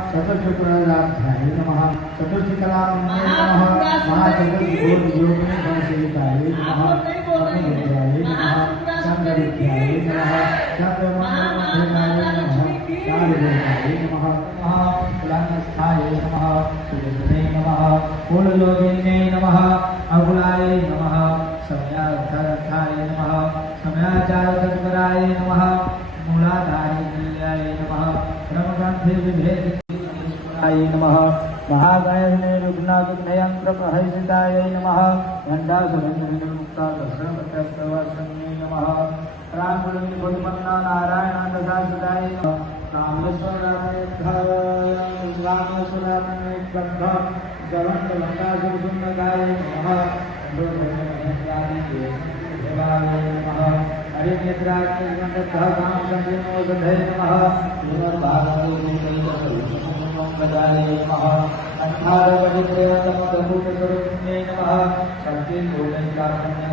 चतुर्थपुराध्याय नमः चतुर्थकलामन्ये नमः महाचतुर्भुजयोगिने गणसेविताय नमः विद्याय नमः चन्द्रविद्याय नमः चन्द्रमण्डलमध्यकाय नमः कालदेवाय नमः कुलानस्थाय नमः सुदर्शने नमः कुलयोगिने नमः अकुलाय नमः समयार्थाय नमः समयाचारतत्पराय नमः मूलाधारिण्याय नमः ब्रह्मग्रन्थे विभेद नमः महागणेशने रुग्णाग्नयंत्रप्रहसिताय नमः घण्टासुरमुक्तादर्शनप्रत्यक्षवासन्ये नमः रामकुलनिबोधमन्ना नारायणानदासुदाय नमः रामेश्वरामेभ्यः जवन्तलङ्कासुरसुन्दराय नमः देवाय नमः हरिनेत्राग्निगन्धः कामसंविमोदधे नमः पुनर्भागवताय नमः अठारवडित्रयतमधूतस्वरूपिणे नमः शक्तिपूर्णैकात्म्य